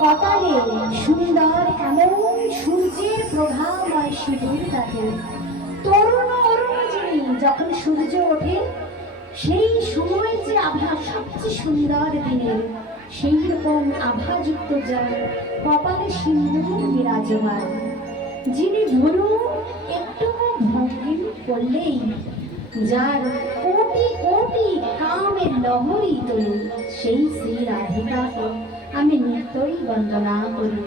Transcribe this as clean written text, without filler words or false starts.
কপালে সুন্দর এমন সূর্যের প্রভাময় সিঁদুর তাকে তরুণ অরুণিনী যখন সূর্য ওঠে সেই সময় যে আভা সবচেয়ে সুন্দর দিনের সেই রকম আভাযুক্ত যার কপালে সিঁদুর বিরাজমান, যিনি ধরু একটু ভঙ্গিম করলেই যার কোটি কোটি কামের লহরী তোলে, সেই শ্রী রাধিকাকে আমি নিত্যই বন্দনা করি।